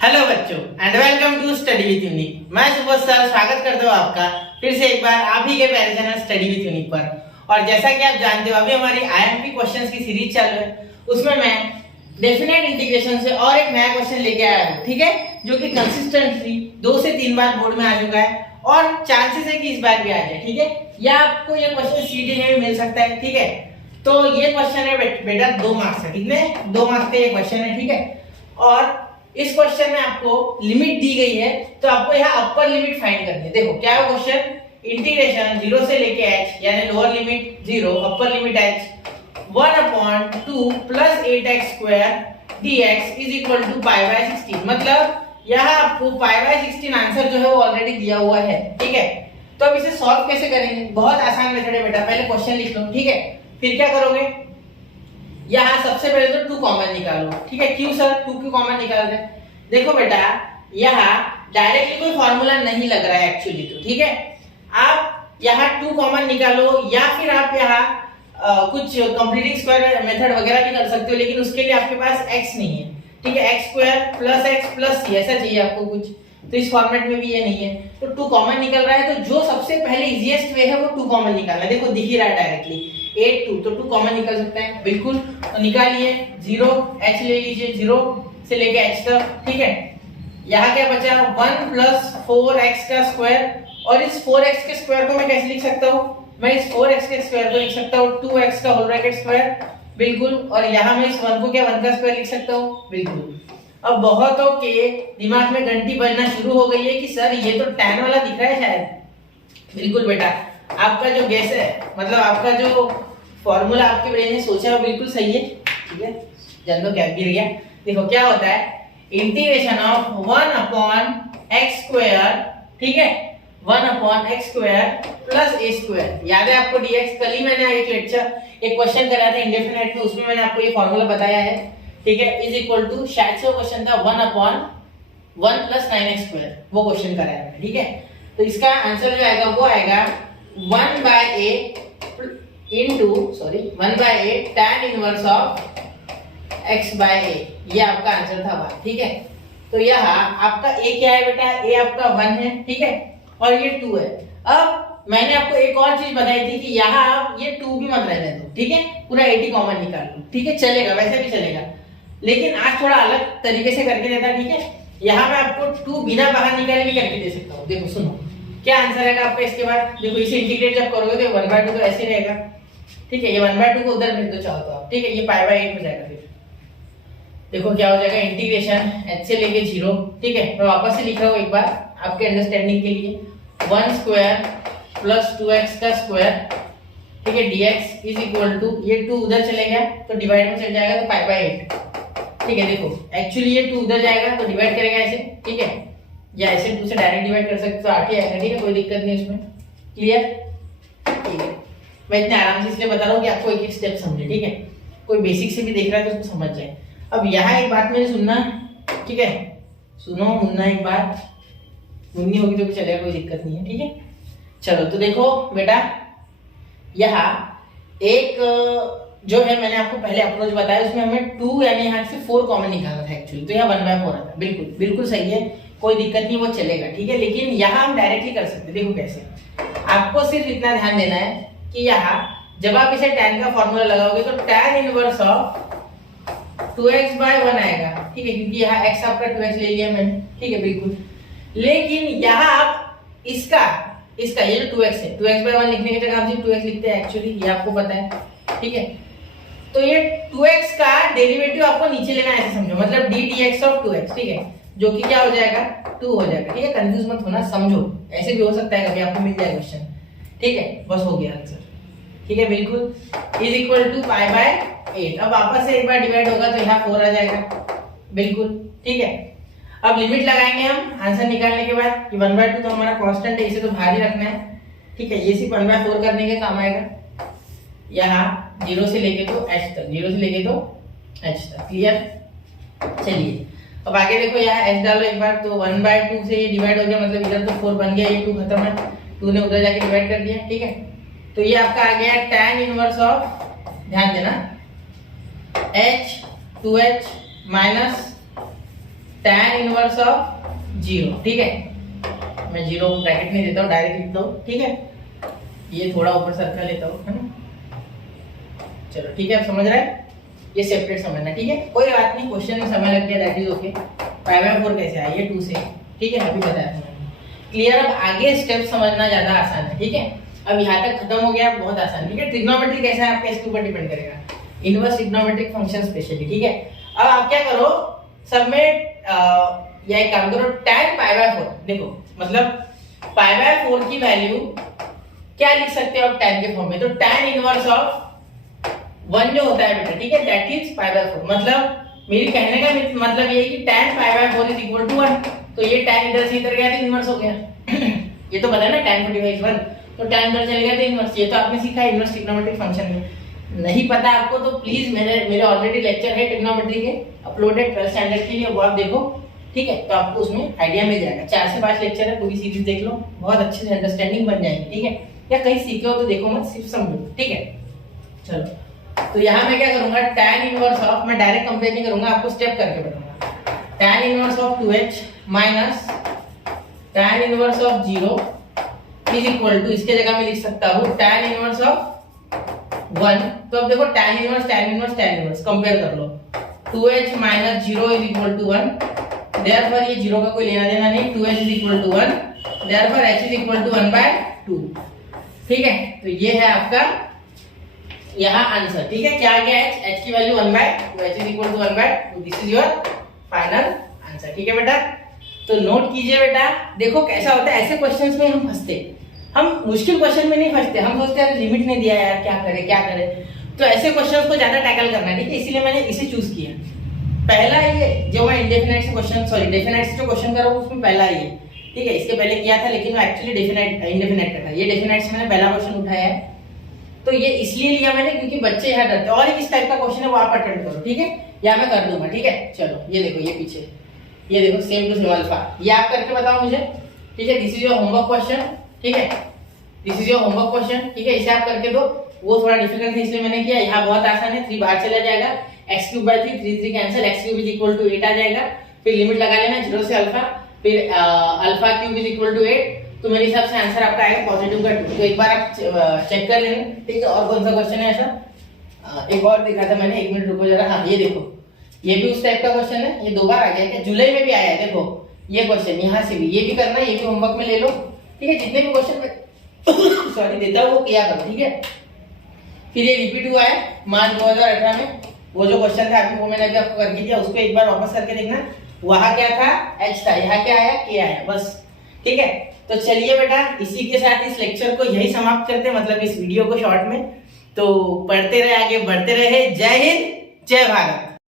Hello बच्चों and welcome to study with unique. मैं Subodh sir स्वागत करता हूँ आपका फिर से एक बार आप ही के प्यारे चैनल स्टडी विद यूनिक पर। और जैसा कि आप जानते हो अभी हमारी आईएमपी क्वेश्चंस की सीरीज चालू है, उसमें मैं डेफिनेट इंटीग्रेशन से और एक नया क्वेश्चन लेके आया हूँ, ठीक है, जो कि कंसिस्टेंटली 2 से 3 बार बोर्ड में आ चुका है और चांसेस है कि इस बार भी आ जाए, ठीक है। या आपको ये क्वेश्चन सीटी में भी मिल सकता है, ठीक है। तो ये क्वेश्चन है बेटा 2 मार्क्स है, कितने 2 मार्क्स का ये क्वेश्चन है, ठीक है। और इस क्वेश्चन में आपको लिमिट दी गई है, तो आपको यहाँ अपर लिमिट फाइंड करनी है। देखो क्या है क्वेश्चन, इंटीग्रेशन 0 से लेके h यानी lower limit 0 upper limit h 1/2 plus 8x² dx is equal to π/16। मतलब यहाँ आपको π/16 आंसर जो है वो ऑलरेडी दिया हुआ है, ठीक है। तो अब इसे सॉल्व कैसे करेंगे, बहुत आसान मेथड है बेटा। पहले क्वेश्चन लिख लो, ठीक है, फिर क्या करोगे, यहाँ सबसे पहले तो 2 कॉमन निकालो, ठीक है। क्यों सर 2 क्यों कॉमन निकाल रहे हैं? देखो बेटा यहाँ डायरेक्टली कोई फॉर्मूला नहीं लग रहा है एक्चुअली, तो ठीक है। आप यहाँ 2 कॉमन निकालो या फिर आप यहाँ कुछ कंप्लीटिंग स्क्वायर मेथड वगैरह भी कर सकते हो, लेकिन उसके लिए आपके पास x नहीं है, ठीक है। x² plus x plus c ऐसा चाहिए आपको कुछ, तो इस फॉर्मेट में भी ये नहीं है, तो 2 कॉमन निकल रहा है। तो जो सबसे पहले इजीएस्ट वे है वो 2 कॉमन निकालना है। देखो दिख ही रहा है डायरेक्टली 8 2, तो 2 कॉमन निकल सकता है बिल्कुल। तो निकालिए 0 h ले लीजिए 0 से लेके h तक, ठीक है। यहाँ क्या बचा 1 प्लस 4x का स्क्वायर, और इस 4x के स्क्वायर को मैं कैसे लिख सकता हूँ, मैं इस 4x के स्क्वायर को लिख सकता हूँ 2x का होल ब्रैकेट स्क्वायर, बिल्कुल। और यहाँ मैं इस 1 को क्या 1 का स्क्वायर लिख सकता हूँ, बिल्कुल। अब बहुतों के दिमाग में घंटी बजना शुरू हो गई है कि सर ये तो tan वाला दिख रहा है शायद। बिल्कुल बेटा, आपका जो गेस है, मतलब आपका जो फॉर्मूला आपके ब्रेन ने सोचा वो बिल्कुल सही है, ठीक है। जान दो क्या गिर गया। देखो क्या होता है, इंटीग्रेशन ऑफ 1/x², ठीक है, 1/x² प्लस a²। याद है आपको dx? कल ही मैंने एक क्वेश्चन कराया था इंडेफिनेट में, उसमें मैंने आपको ये फॉर्मूला बताया है, ठीक है, इज इक्वल टू शायद से वो क्वेश्चन था 1/1 प्लस 9x², वो क्वेश्चन कराया मैंने, ठीक है। तो इसका आंसर जो आएगा वो आएगा 1/a tan inverse of x/a। ये आपका आंसर था 1, ठीक है। तो यहाँ आपका a क्या है बेटा, a आपका 1 है, ठीक है, और ये 2 है। अब मैंने आपको एक और चीज बताई थी कि यहाँ आप ये 2 भी मत रहने दो, ठीक है, पूरा 80 कॉमन निकाल लो, ठीक है, चलेगा, वैसे भी चलेगा, लेकिन आज थोड़ा अलग तरीके से करके देता, ठीक है। यहाँ मैं आपको 2 बिना बाहर निकाले भी करके दे सकता हूँ। देखो सुनो क्या आंसर रहेगा आपका इसके बाद। देखो इसे इंटीग्रेट जब करोगे तो 1/2 तो ऐसे रहेगा, ठीक है। ये 1/2 को उधर भेज दो चाहो तो आप, ठीक है, ये π/8 हो जाएगा। फिर देखो क्या हो जाएगा, इंटीग्रेशन h से लेके 0, ठीक है। मैं वापस से लिख रहा हूँ एक बार आपके अंडरस्टैंडिंग के लिए, 1² प्लस 2x का स्क्वायर, ठीक है, dx इज इक्वल टू, ये 2 उधर चले गया तो डिवाइड में चल जाएगा, तो π/8, ठीक है। देखो एक्चुअली ये 2 उधर जाएगा तो डिवाइड करेगा ऐसे, ठीक है, या ऐसे 2 से डायरेक्ट डिवाइड कर सकते तो 8 ही आएगा, ठीक है, कोई दिक्कत नहीं उसमें। क्लियर, ठीक है। मैं इतने आराम से इसलिए बता रहा हूँ कि आपको एक एक स्टेप समझे, ठीक है। कोई बेसिक से भी देख रहा है तो उसको समझ जाए। अब यहाँ एक बात मेरी सुनना, ठीक है, सुनो मुन्ना, एक बात मुन्नी होगी तो भी चलेगा, कोई दिक्कत नहीं है, ठीक है। चलो तो देखो बेटा, यहाँ एक जो है मैंने आपको पहले अप्रोच बताया, उसमें हमें 2 यानी यहाँ से 4 कॉमन निकालना था एक्चुअली, तो यहाँ 1/4 आता, बिल्कुल बिल्कुल सही है, कोई दिक्कत नहीं, वो चलेगा, ठीक है। लेकिन यहाँ हम डायरेक्टली कर सकते, देखो कैसे। आपको सिर्फ इतना ध्यान देना है कि यहाँ जब आप इसे tan का फॉर्मूला लगाओगे तो tan इनवर्स ऑफ 2x/1 आएगा, ठीक है, क्योंकि यहाँ x आपका 2x ले लिया मैंने, ठीक है, बिल्कुल। लेकिन यहाँ आप इसका ये जो 2x है, 2x/1 लिखने की जगह हम सिर्फ 2x लिखते हैं एक्चुअली, ये आपको पता है, ठीक है। तो ये 2x का डेरिवेटिव आपको नीचे लेना है, ऐसे समझो, मतलब ddx ऑफ 2x, ठीक है, जो कि क्या हो जाएगा 2 हो जाएगा, ठीक है। कंफ्यूज मत होना, समझो, ऐसे भी हो सकता है कभी आपको मिल जाए क्वेश्चन, ठीक है, बस हो गया आंसर, ठीक है, बिल्कुल, इज इक्वल टू π/8। अब वापस से एक बार डिवाइड होगा तो यहाँ 4 आ जाएगा, बिल्कुल, ठीक है। अब लिमिट लगाएंगे हम आंसर निकालने के बाद कि 1/2 तो हमारा कांस्टेंट है, इसे तो बाहर ही रखना है, ठीक है, ये सिर्फ 1/4 करने के काम आएगा। यहाँ 0 से लेके तो h तक, 0 से लेके तो h तक, क्लियर। चलिए अब आगे देखो, यहाँ h डालो एक बार, तो 1/2 से ये डिवाइड हो गया, मतलब इधर तो 4 बन गया, ये 2 खत्म है, 2 ने उधर जाके डिवाइड कर दिया, ठीक है। तो ये आपका आ गया tan इनवर्स ऑफ, ध्यान देना, h 2h minus tan inverse of 0, ठीक है। मैं 0 ब्रैकेट नहीं देता हूँ, डायरेक्ट लिखता हूँ, ठीक है। ये थोड़ा ऊपर सर्कल लेता हूँ, है ना। चलो ठीक है, आप समझ रहे हैं, ये सेपरेट समझना, ठीक है। कोई बात नहीं, क्वेश्चन में समय लग गया, दैट इज ओके। 5/4 कैसे आया, ये 2 से, ठीक है, अभी बताया मैंने। क्लियर। अब आगे स्टेप समझना ज्यादा आसान है, ठीक है। अब यहाँ तक खत्म हो गया, बहुत आसान, ठीक है। ट्रिग्नोमेट्री कैसा है आपका इसके ऊपर डिपेंड करेगा, इनवर्स ट्रिग्नोमेट्रिक फंक्शन स्पेशली, ठीक है। अब आप क्या करो, सब में या एक काम करो, tan π/4, देखो मतलब π/4 की वैल्यू क्या लिख सकते हो आप tan के फॉर्म में, तो tan इनवर्स ऑफ 1 जो होता है बेटा, ठीक है, दैट इज π/4। मतलब मेरी कहने का मतलब ये है कि tan π/4 इज इक्वल टू 1, तो ये tan इधर से इधर गया तो इनवर्स हो गया। ये तो पता है ना, tan 45 1, तो tan इधर चले गया तो इनवर्स। ये तो आपने सीखा है इनवर्स ट्रिग्नोमेट्रिक फंक्शन में। नहीं पता आपको तो प्लीज मेरे ऑलरेडी लेक्चर है ट्रिग्नोमेट्री के अपलोडेड 12th स्टैंडर्ड के लिए, वो आप देखो, ठीक है। तो आपको उसमें आइडिया मिल जाएगा। 4 से 5 लेक्चर है, पूरी सीरीज देख लो, बहुत अच्छे से अंडरस्टैंडिंग बन जाएगी, ठीक है। या कहीं सीखे हो तो देखो मत, सिर्फ समझो, ठीक है। चलो, तो यहाँ मैं क्या करूंगा, tan इनवर्स ऑफ, मैं डायरेक्ट कंपेयर नहीं करूंगा, आपको स्टेप करके बताऊंगा। tan inverse of 2h minus tan inverse of 0 is equal to, इसके जगह मैं लिख सकता हूँ tan इनवर्स ऑफ 1। तो अब देखो tan इनवर्स कंपेयर कर लो, 2h minus 0 is equal to 1, therefore ये 0 का कोई लेना देना नहीं, 2h is equal to 1, therefore h is equal to 1/2, ठीक है। तो ये है आपका यहाँ आंसर, ठीक है। क्या आ गया, h की value 1/2, h is equal to 1/2, this is your final answer, ठीक है बेटा। तो नोट कीजिए बेटा, देखो कैसा होता है, ऐसे क्वेश्चंस में हम फंसते, हम मुश्किल क्वेश्चन में नहीं फंसते, हम सोचते हैं लिमिट नहीं दिया यार, क्या करे। तो ऐसे क्वेश्चंस को ज्यादा टैकल करना है, ठीक है, इसीलिए मैंने इसे चूज किया। पहला ये जो मैं इंडेफिनाइट से क्वेश्चन, सॉरी डेफिनाइट से जो क्वेश्चन कर रहा हूँ उसमें पहला ये, ठीक है। इसके पहले किया था लेकिन वो एक्चुअली इंडेफिनाइट का था, ये डेफिनाइट से मैंने पहला क्वेश्चन उठाया है। तो ये इसलिए लिया मैंने क्योंकि बच्चे यहाँ डरते हैं, और एक इस टाइप का क्वेश्चन है वो आप अटेम्प्ट करो, ठीक है, या मैं कर दूंगा, ठीक है। चलो ये देखो, ये पीछे ये देखो, सेम टू सेम अल्फा, ये आप करके बताओ मुझे, ठीक है। This is your homework question, ठीक है, this is your homework question, ठीक है। इसे आप करके दो, वो थोड़ा डिफिकल्ट है इसलिए मैंने किया। यहाँ बहुत आसान है, 3 बाहर चला जाएगा, x3/3, 3 cancel, x³ is equal to 8 आ जाएगा, फिर लिमिट लगा लेना 0 से अल्फा, फिर alpha cube is equal to 8, तो मेरे हिसाब से आंसर आपका आएगा पॉजिटिव का 2। तो एक बार आप चेक कर लेना, ठीक है। और कौन सा क्वेश्चन है ऐसा, एक और देखा था मैंने, 1 मिनट रुको जरा, हाँ ये देखो, ये भी उस टाइप का क्वेश्चन है, ये 2 बार आ गया है, जुलाई में भी आया है, देखो ये क्वेश्चन, यहाँ से भी, ये भी करना, ये भी होमवर्क में ले लो, ठीक है। जितने भी क्वेश्चन सॉरी देता हूँ वो किया करो, ठीक है। फिर ये रिपीट हुआ है मार्च 2018 में, वो जो क्वेश्चन था अभी वो मैंने अभी आपको करके दिया, उसको एक बार वापस करके देखना, वहां क्या था, h था, यहाँ क्या आया, k आया, बस, ठीक है। तो चलिए बेटा, इसी के साथ इस लेक्चर को यही समाप्त करते हैं, मतलब इस वीडियो को शॉर्ट में। तो पढ़ते रहे, आगे बढ़ते रहे, जय हिंद, जय भारत।